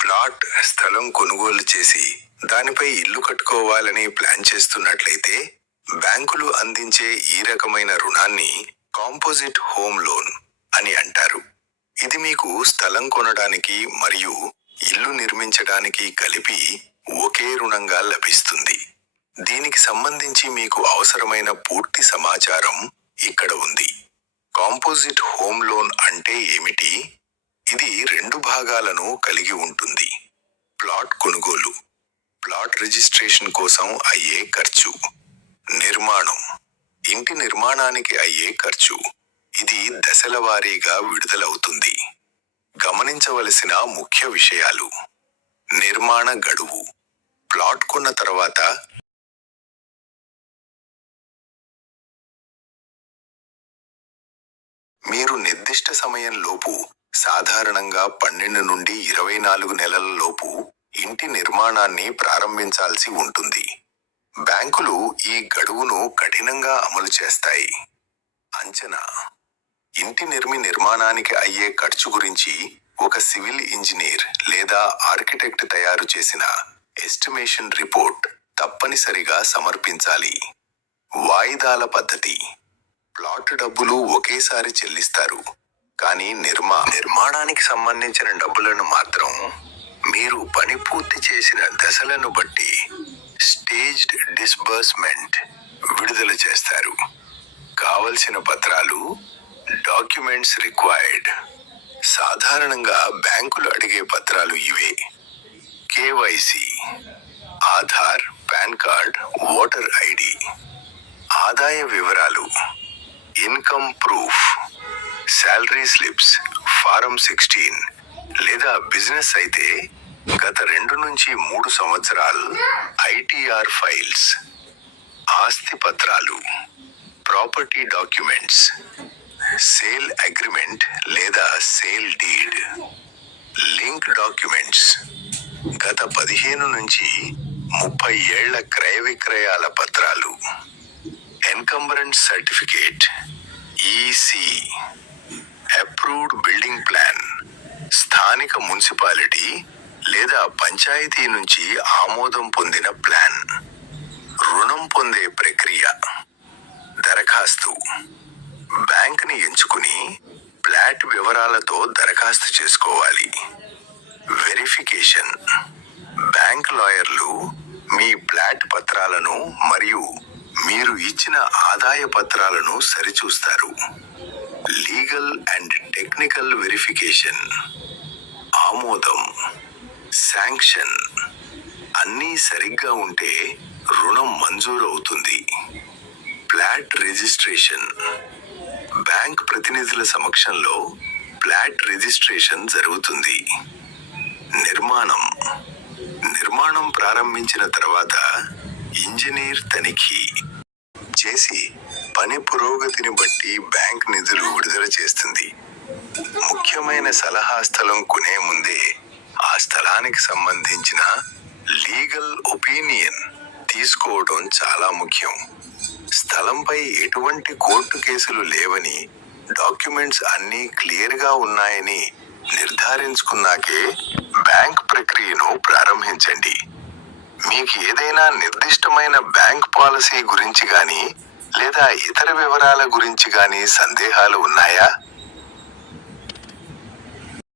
Plot స్థలం కొనుగోలు చేసి దానిపై ఇల్లు కట్టుకోవాలని ప్లాన్ చేస్తున్నట్లయితే బ్యాంకులు అందించే ఈ రకమైన రుణాన్ని కాంపోజిట్ హోమ్ లోన్ అని అంటారు. ఇది మీకు స్థలం కొనడానికి మరియు ఇల్లు నిర్మించడానికి కలిపి ఒకే రుణంగా లభిస్తుంది. దీనికి సంబంధించి మీకు అవసరమైన పూర్తి సమాచారం ఇక్కడ ఉంది. కాంపోజిట్ హోమ్ లోన్ అంటే ఏమిటి? ఇది 2 భాగాలను కలిగి ఉంటుంది. ప్లాట్ కొనుగోలు, ప్లాట్ రిజిస్ట్రేషన్ కోసం అయ్యే ఖర్చు. నిర్మాణం, ఇంటి నిర్మాణానికి అయ్యే ఖర్చు. ఇది దశల వారీగా విడుదలవుతుంది. గమనించవలసిన ముఖ్య విషయాలు: నిర్మాణ గడువు. ప్లాట్ కొన్న తర్వాత మీరు నిర్దిష్ట సమయంలోపు, సాధారణంగా 12 నుండి 24 నెలల లోపు ఇంటి నిర్మాణాన్ని ప్రారంభించాల్సి ఉంటుంది. బ్యాంకులు ఈ గడువును కఠినంగా అమలు చేస్తాయి. అంచనా: ఇంటి నిర్మాణానికి అయ్యే ఖర్చు గురించి ఒక సివిల్ ఇంజనీర్ లేదా ఆర్కిటెక్ట్ తయారు చేసిన ఎస్టిమేషన్ రిపోర్ట్ తప్పనిసరిగా సమర్పించాలి. వాయిదాల పద్ధతి. ప్లాట్ డబ్బులు ఒకేసారి చెల్లిస్తారు, కానీ నిర్మాణానికి సంబంధించిన డబ్బులను మాత్రం మీరు పని పూర్తి చేసిన దశలను బట్టి స్టేజ్డ్ డిస్బర్స్మెంట్ విడుదల చేస్తారు. కావలసిన పత్రాలు, డాక్యుమెంట్స్ రిక్వైర్డ్. సాధారణంగా బ్యాంకులు అడిగే పత్రాలు ఇవే: KYC, Aadhaar, PAN card, voter ID. ఆదాయ వివరాలు, income proof, salary slips, form 16 లేదా బిజినెస్ అయితే గత 2 నుంచి 3 సంవత్సరాలు ఐటీఆర్ ఫైల్స్. ఆస్తి పత్రాలు, ప్రాపర్టీ డాక్యుమెంట్స్, సేల్ అగ్రిమెంట్ లేదా సేల్ డీడ్. లింక్ డాక్యుమెంట్స్, గత 15 నుంచి 30 ఏళ్ల క్రయ విక్రయాల పత్రాలు. Encumbrance certificate, EC. Approved building plan, స్థానిక మున్సిపాలిటీ లేదా పంచాయతీ నుంచి ఆమోదం పొందిన ప్లాన్. రుణం పొందే ప్రక్రియ. దరఖాస్తు. బ్యాంకుని ఎంచుకుని ప్లాట్ వివరాలతో దరఖాస్తు చేసుకోవాలి. వెరిఫికేషన్. బ్యాంక్ లాయర్లు మీ ప్లాట్ పత్రాలను మరియు మీరు ఇచ్చిన ఆదాయ పత్రాలను సరిచూస్తారు. Legal and technical verification. ఆమోదం, శాంక్షన్. అన్నీ సరిగ్గా ఉంటే రుణం మంజూరు అవుతుంది. Plot registration. బ్యాంక్ ప్రతినిధుల సమక్షంలో ప్లాట్ రిజిస్ట్రేషన్ జరుగుతుంది. నిర్మాణం ప్రారంభించిన తర్వాత ఇంజనీర్ తనిఖీ చేసి పని పురోగతిని బట్టి బ్యాంక్ నిధులు విడుదల చేస్తుంది. ముఖ్యమైన సలహా: స్థలం కొనే ముందే ఆ స్థలానికి సంబంధించిన లీగల్ ఒపీనియన్ తీసుకోవడం చాలా ముఖ్యం. స్థలంపై ఎటువంటి కోర్టు కేసులు లేవని, డాక్యుమెంట్స్ అన్నీ క్లియర్గా ఉన్నాయని నిర్ధారించుకున్నాకే బ్యాంక్ ప్రక్రియను ప్రారంభించండి. మీకు ఏదైనా నిర్దిష్టమైన బ్యాంక్ పాలసీ గురించి గానీ లేదా ఇతర వివరాల గురించి గానీ సందేహాలు ఉన్నాయా?